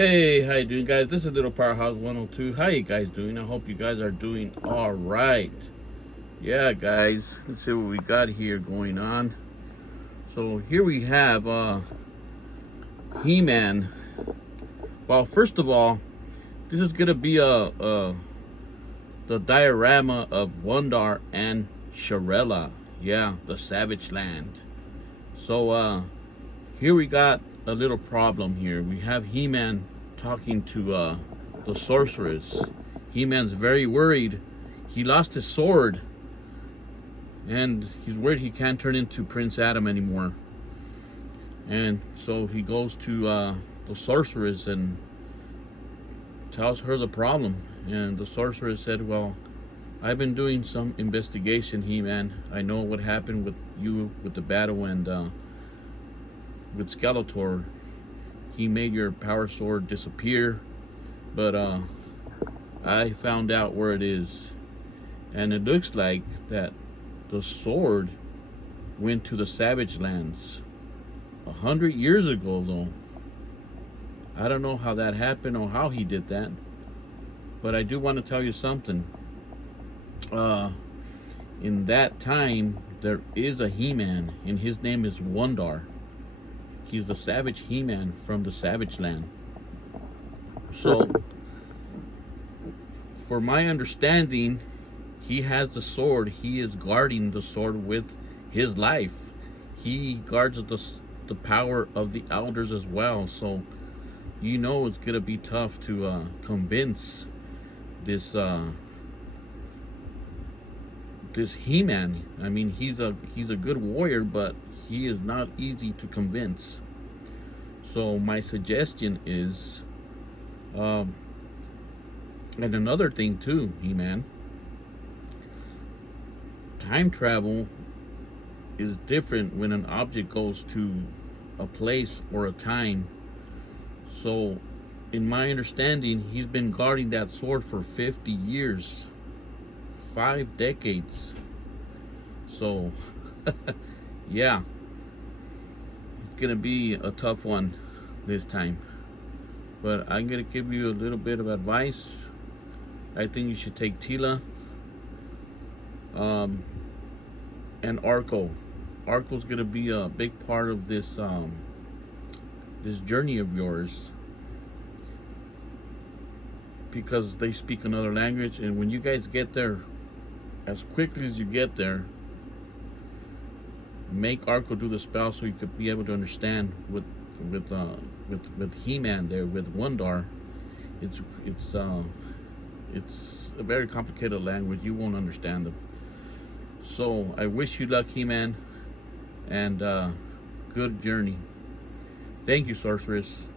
Hey, how you doing, guys? This is Little Powerhouse 102. How you guys doing? I hope you guys are doing all right. Yeah, guys, let's see what we got here going on. So here we have He-Man. Well, first of all, this is gonna be the diorama of Wundar and Sharella. Yeah, the Savage Land. So here we got a little problem here. We have He-Man talking to the sorceress. He-Man's very worried. He lost his sword, and he's worried he can't turn into Prince Adam anymore. And so he goes to the sorceress and tells her the problem. And the sorceress said, well, I've been doing some investigation, He-Man. I know what happened with you with the battle, and with Skeletor. He made your power sword disappear, but I found out where it is, and it looks like that the sword went to the Savage Lands 100 years ago, though. I don't know how that happened or how he did that, but I do want to tell you something. In that time, there is a He-Man, and his name is Wundar. He's the Savage He-Man from the Savage Land. So, for my understanding, he has the sword. He is guarding the sword with his life. He guards the power of the elders as well. So, you know it's gonna be tough to convince this this He-Man. I mean, he's a good warrior, but he is not easy to convince. So my suggestion is, and another thing too, He-Man, time travel is different when an object goes to a place or a time. So in my understanding, he's been guarding that sword for 50 years, 5 decades. So yeah, it's gonna be a tough one this time, but I'm gonna give you a little bit of advice. I think you should take Tila and Arco's gonna be a big part of this this journey of yours, because they speak another language, and when you guys get there, as quickly as you get there, make Arco do the spell so you could be able to understand with He-Man there, with Wundar. It's a very complicated language. You won't understand them. So I wish you luck, He-Man, and good journey. Thank you, sorceress.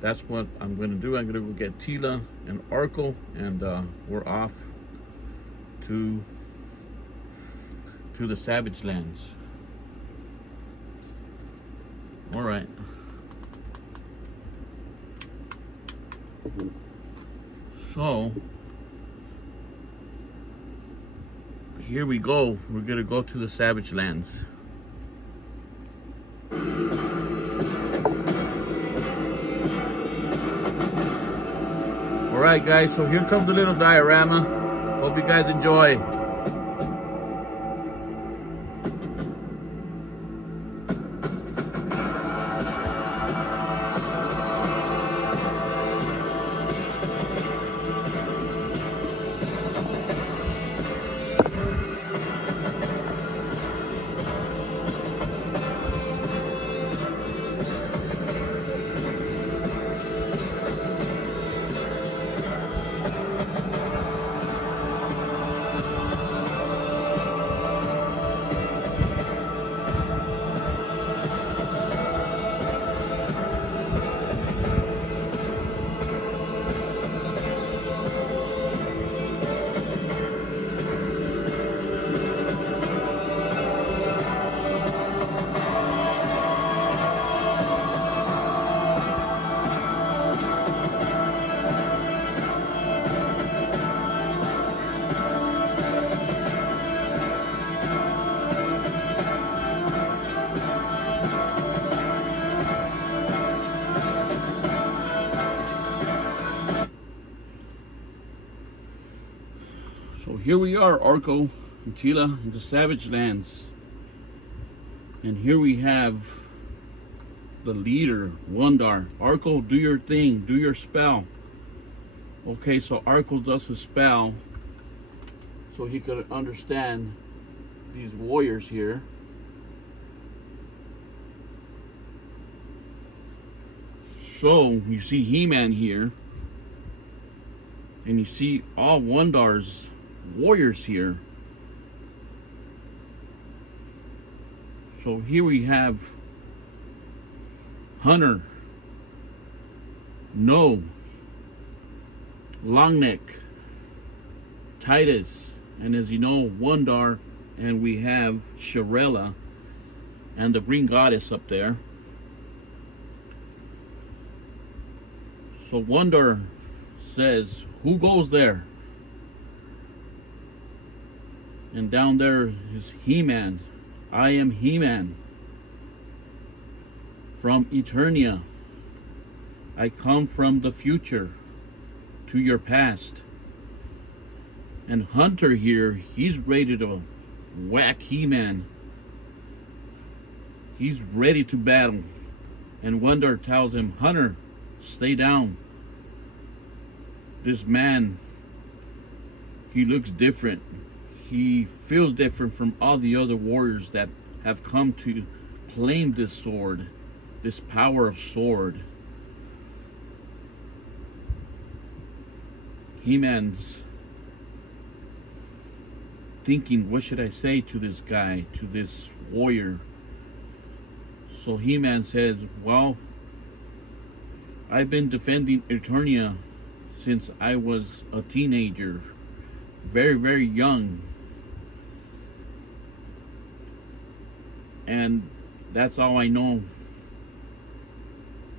That's what I'm gonna do. I'm gonna go get Tila and Arco, and we're off to the Savage Lands. All right. So here we go. We're gonna go to the Savage Lands. All right, guys. So here comes the little diorama. Hope you guys enjoy. here we are, Arco and Tila, in the Savage Lands. And here we have the leader, Wundar. Arco, do your thing, do your spell. Okay, so Arco does his spell so he could understand these warriors here. So you see He-Man here, and you see all Wundar's warriors here. So here we have Hunter, No, Longneck, Titus, and as you know, Wundar, and we have Sharella and the Green Goddess up there. So Wundar says, who goes there? And down there is He-Man. I am He-Man from Eternia. I come from the future to your past. And Hunter here, he's ready to whack He-Man. He's ready to battle. And Wundar tells him, Hunter, stay down. This man, he looks different. He feels different from all the other warriors that have come to claim this sword, this power of sword. He-Man's thinking, what should I say to this guy, to this warrior? So He-Man says, well, I've been defending Eternia since I was a teenager, very, very young. And that's all I know.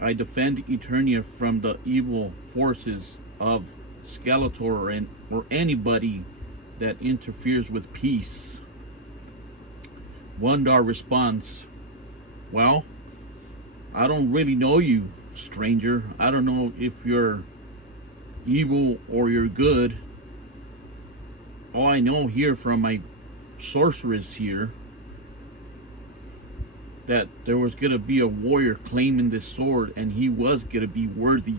I defend Eternia from the evil forces of Skeletor or anybody that interferes with peace. Wundar responds, well, I don't really know you, stranger. I don't know if you're evil or you're good. All I know here from my sorceress here, that there was going to be a warrior claiming this sword, and he was going to be worthy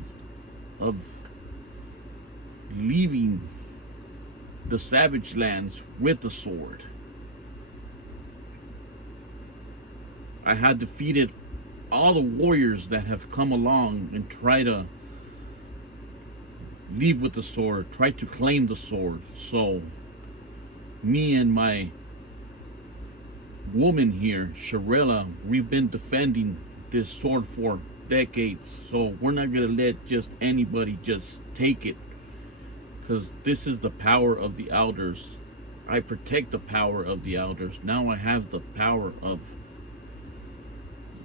of leaving the Savage Lands with the sword. I had defeated all the warriors that have come along and try to leave with the sword, try to claim the sword. So me and my woman here, Sharella, we've been defending this sword for decades. So we're not gonna let just anybody just take it, because this is the power of the elders. I protect the power of the elders. Now I have the power of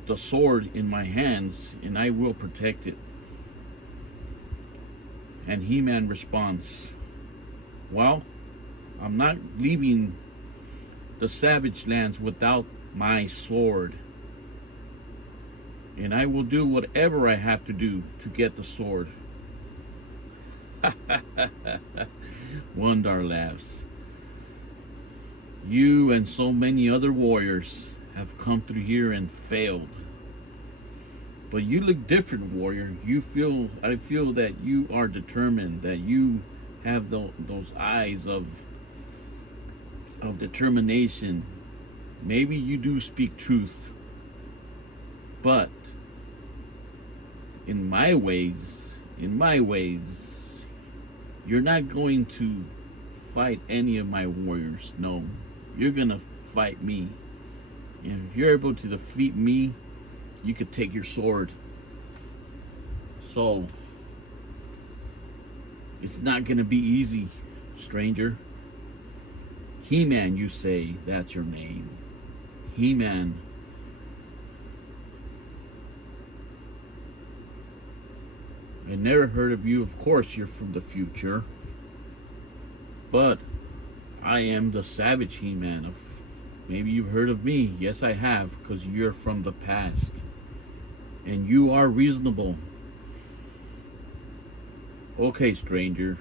the sword in my hands, and I will protect it. And He-Man responds, well, I'm not leaving the Savage Lands without my sword. And I will do whatever I have to do to get the sword. Wundar laughs. You and so many other warriors have come through here and failed. But you look different, warrior. I feel that you are determined, that you have those eyes of determination. Maybe you do speak truth, but in my ways, you're not going to fight any of my warriors. No, you're gonna fight me. And if you're able to defeat me, you could take your sword. So it's not gonna be easy, stranger. He-Man, you say, that's your name. He-Man. I never heard of you. Of course, you're from the future. But I am the Savage He-Man. Maybe you've heard of me. Yes, I have, because you're from the past. And you are reasonable. Okay, stranger.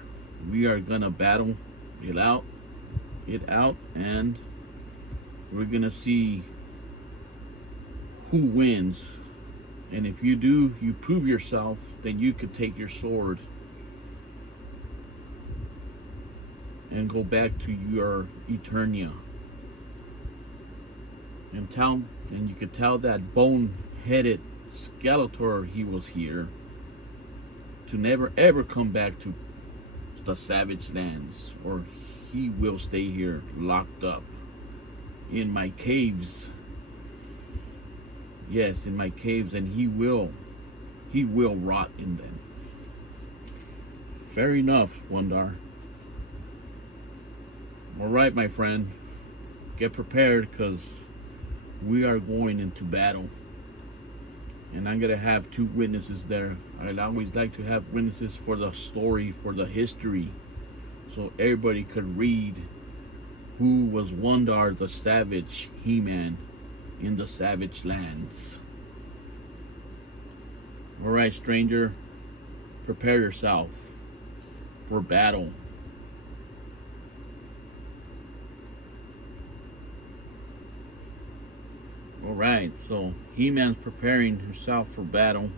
We are gonna battle it out. it out, and we're gonna see who wins. And if you do, you prove yourself, then you could take your sword and go back to your Eternia. And you could tell that bone-headed Skeletor he was here to never ever come back to the Savage Lands, or he will stay here locked up in my caves. Yes, in my caves, and he will rot in them. Fair enough, Wundar. All right, my friend, get prepared, because we are going into battle. And I'm gonna have 2 witnesses there. I always like to have witnesses for the story, for the history, so everybody could read who was Wundar the Savage He-Man in the Savage Lands. All right, stranger, prepare yourself for battle. Alright, so He-Man's preparing himself for battle,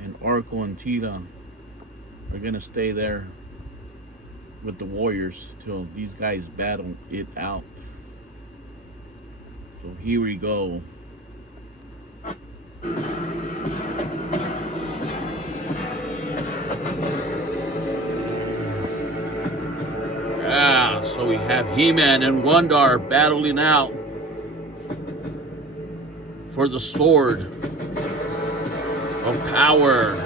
and Orko and Tila are gonna stay there with the warriors till these guys battle it out. So here we go. So we have He-Man and Wundar battling out for the sword of power.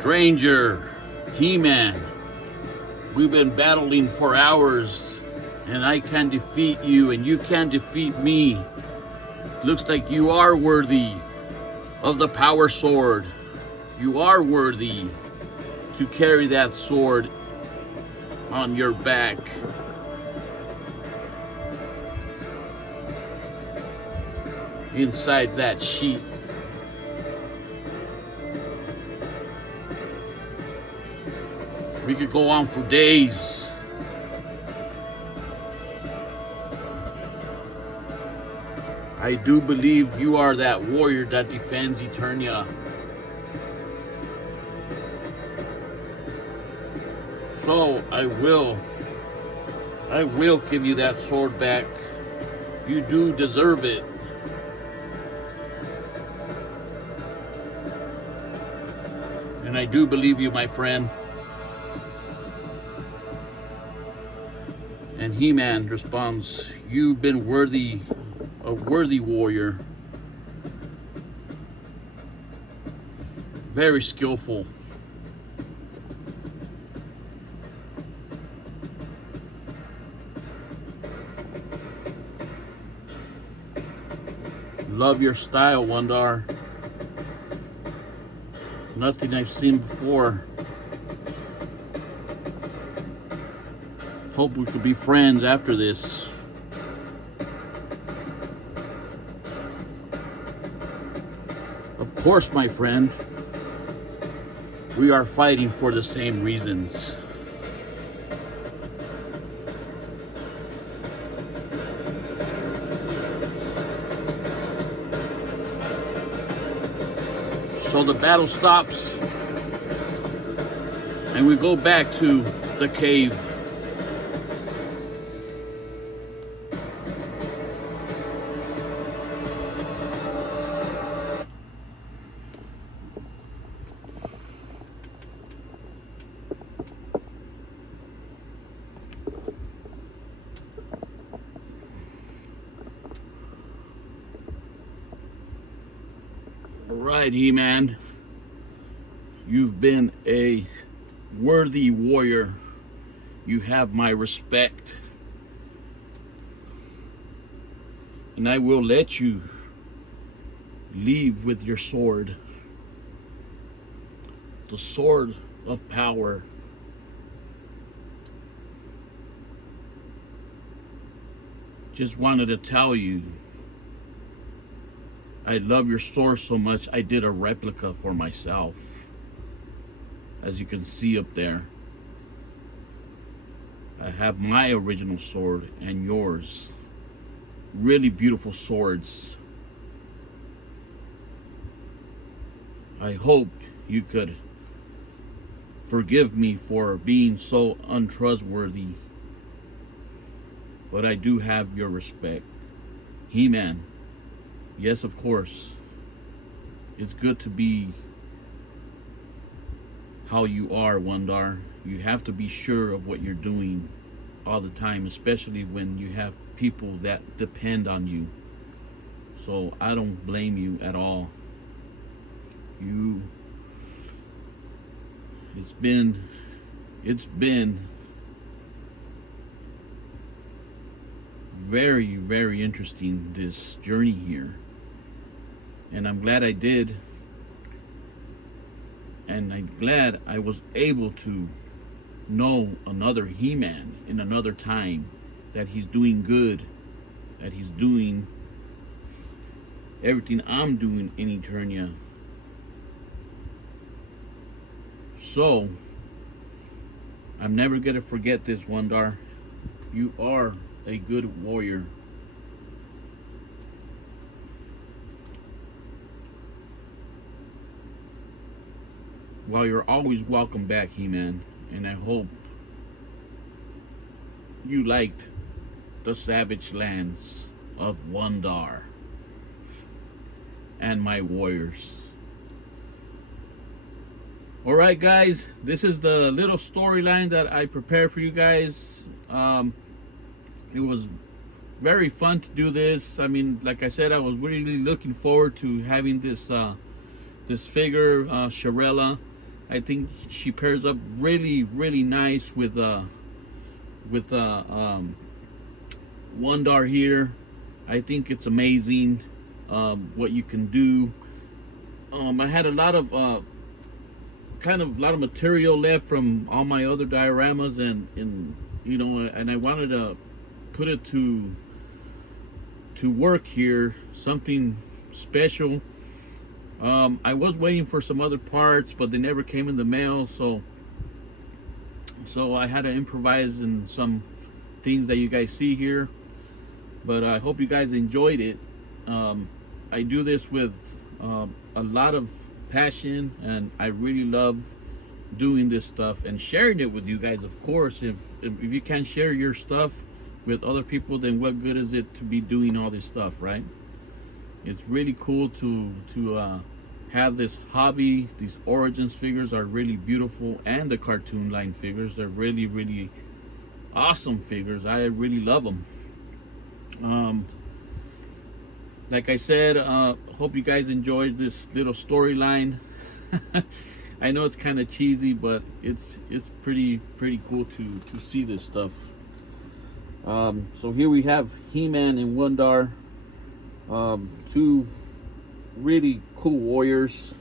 Stranger, He-Man, we've been battling for hours, and I can defeat you, and you can defeat me. Looks like you are worthy of the power sword. You are worthy to carry that sword on your back. Inside that sheet. We could go on for days. I do believe you are that warrior that defends Eternia. So I will give you that sword back. You do deserve it. And I do believe you, my friend. And He-Man responds, you've been a worthy warrior. Very skillful. Love your style, Wundar. Nothing I've seen before. Hope we could be friends after this. Of course, my friend. We are fighting for the same reasons. So the battle stops, and we go back to the cave. right, He-Man. You've been a worthy warrior. You have my respect. And I will let you leave with your sword. The sword of power. Just wanted to tell you, I love your sword so much, I did a replica for myself. As you can see up there. I have my original sword and yours. Really beautiful swords. I hope you could forgive me for being so untrustworthy. But I do have your respect. He-Man. Yes, of course. It's good to be how you are, Wundar. You have to be sure of what you're doing all the time, especially when you have people that depend on you. So I don't blame you at all. It's been very, very interesting, this journey here. And I'm glad I did. And I'm glad I was able to know another He-Man in another time, that he's doing good, that he's doing everything I'm doing in Eternia. So, I'm never going to forget this, Wundar. You are a good warrior. Well, you're always welcome back, He-Man, and I hope you liked the savage lands of Wundar and my warriors. Alright, guys, this is the little storyline that I prepared for you guys. It was very fun to do this. I mean, like I said, I was really looking forward to having this this figure, Sharella. I think she pairs up really, really nice with Wundar here. I think it's amazing what you can do. I had a lot of material left from all my other dioramas, and you know, and I wanted to put it to work here, something special. I was waiting for some other parts, but they never came in the mail, so I had to improvise in some things that you guys see here. But I hope you guys enjoyed it. I do this with a lot of passion, and I really love doing this stuff and sharing it with you guys. Of course, if you can't share your stuff with other people, then what good is it to be doing all this stuff, right? It's really cool to have this hobby. These Origins figures are really beautiful, and the cartoon line figures, they're really, really awesome figures. I really love them. Like I said, hope you guys enjoyed this little storyline. I know it's kind of cheesy, but it's pretty cool to see this stuff. So here we have He-Man and Wundar, two really cool warriors.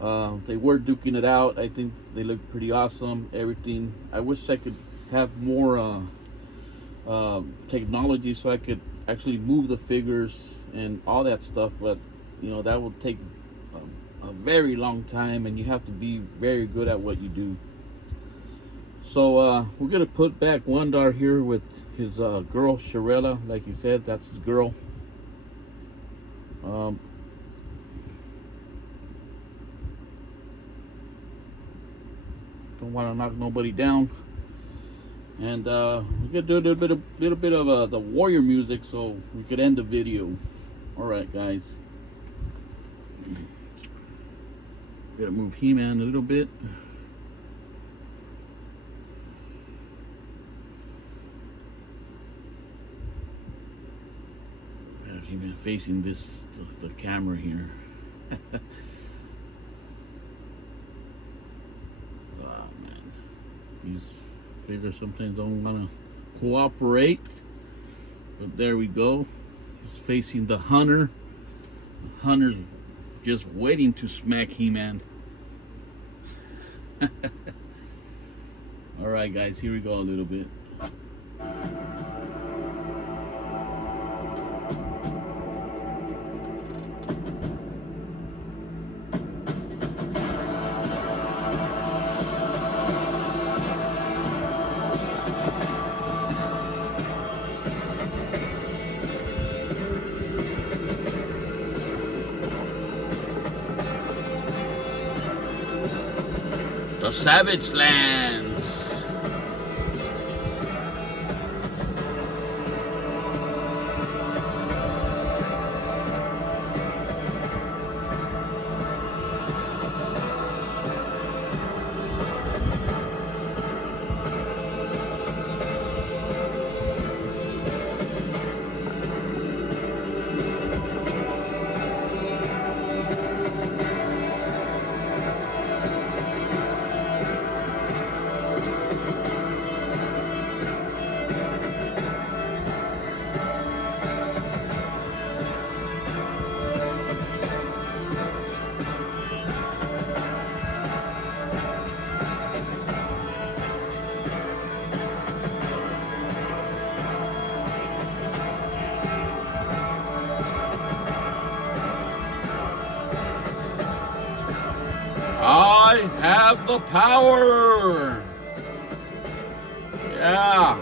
They were duking it out. I think they look pretty awesome. Everything. I wish I could have more technology so I could actually move the figures and all that stuff, but you know, that will take a very long time, and you have to be very good at what you do. So we're gonna put back Wundar here with his girl Sharella. Like you said, that's his girl. Don't want to knock nobody down. And we're gonna do a little bit of the warrior music so we could end the video. All right, guys. Gotta move He-Man a little bit. He-Man facing the camera here. Oh, man. These figures sometimes don't want to cooperate. But there we go. He's facing the hunter. The hunter's just waiting to smack He-Man. Alright guys, here we go a little bit. The Savage Lands. I have the power. Yeah.